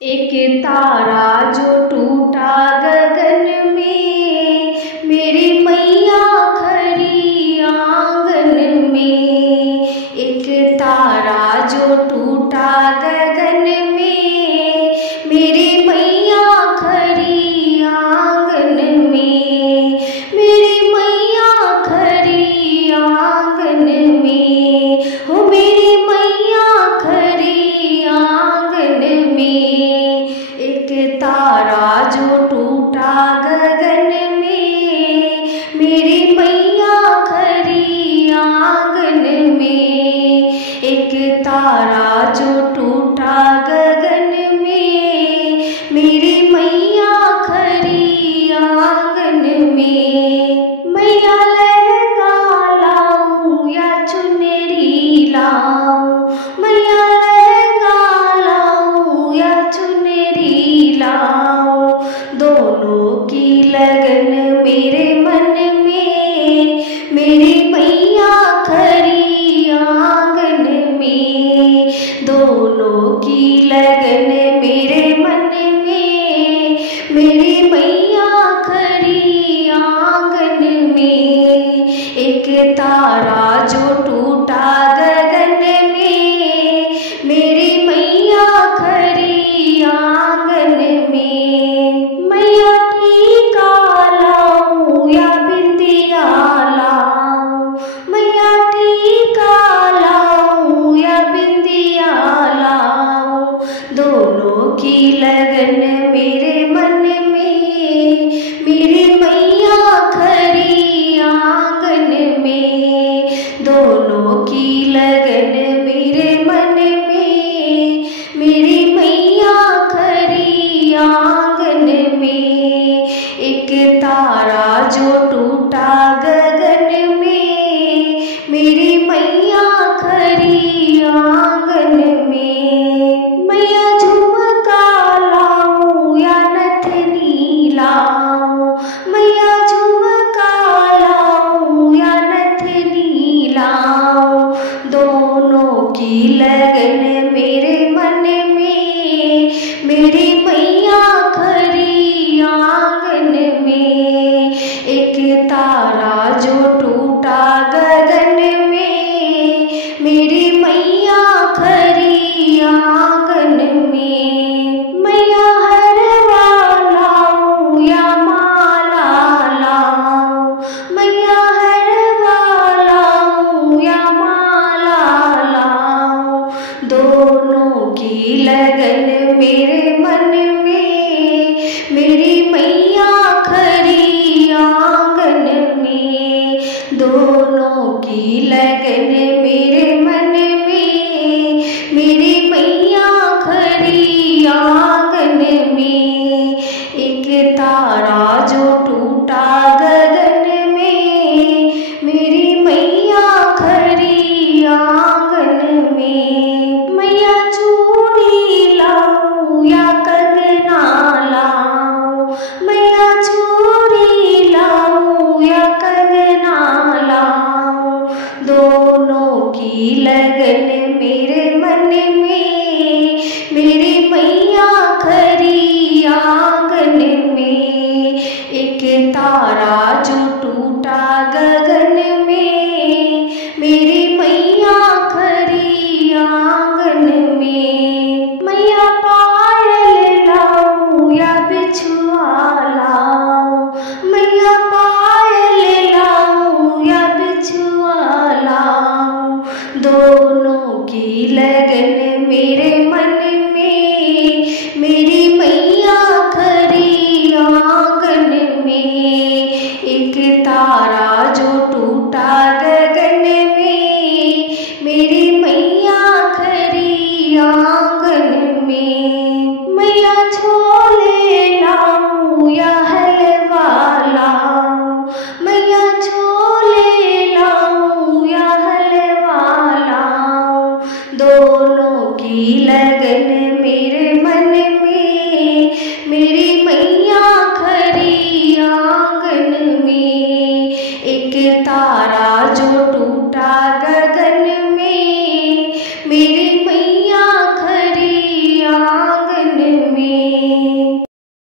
एक तारा जो टूटा गगन में, मेरी मैया खड़ी आंगन में। एक तारा जो टूटा गगन में, मेरी मैया खड़ी आंगन में। मेरी मैया खड़ी आंगन में, हो मेरी मैया खड़ी आंगन में। एक तारा जो टूटा गगन में, मेरी मैया खड़ी आंगन में। एक तारा जो टूटा गगन में, मेरी मैया खड़ी आंगन में। मैया लहंगा लाऊं या चुनरी लाऊं, मैया लहंगा लाऊं या चुनरी लाऊं, दोनों की लगन मेरे मन में। मेरी मैया खड़ी आंगन में, दोनों की लगन मेरे मन में। मेरी मैया खड़ी आंगन में। एक तारा जो टूटा गगन में, मेरी मैया खड़ी आंगन में। मैया टीका लाऊं या बिंदिया लाऊं, मैया टीका लाऊं या बिंदिया लाऊं, दोनों की लगन मेरे मन में। मेरी मैया खड़ी आंगन में, दोनों की लगन मेरे मन में। मेरी मैया खड़ी आंगन में। एक तारा जो टूटा गगन में, मेरी मैया खड़ी आंगन में। मैया झुमका लाऊं या नथनी लाऊं, मैया झुमका लाऊं या नथनी लाऊं, दोनों की लगन मेरे मन में। मेरी मैया खड़ी आंगन में। एक तारा जो टूटा गगन में, मेरी मैया खड़ी आंगन में। मैया हरवा लाऊं या माला लाऊं, मैया हरवा लाऊं या माला लाऊं, दोनों की लगन मेरे मन में। मेरी मैया खड़ी आंगन में, दोनों की लगन मेरे मन में। मेरी मैया खड़ी आंगन में। एक तारा जो टूटा गगन में, मेरी मैया खड़ी आंगन में। मैया चूड़ी लाऊं या कंगना लाऊं, मैया चूड़ी लाऊं या कंगना लाऊं, दोनों की लगन मेरे मन में। मेरी मैया खड़ी आंगन में। एक तारा जो टूटा गगन में, मेरी मैया खड़ी आंगन में। मैया पायल लाऊं या बिछुआ लाऊं, मैया पायल लाऊं या बिछुआ लाऊं, दोनों की लगन मेरे मन में। मेरी मैया खड़ी आंगन में। एक तारा जो टूटा गगन में, मेरी मैया खड़ी आंगन में। मैया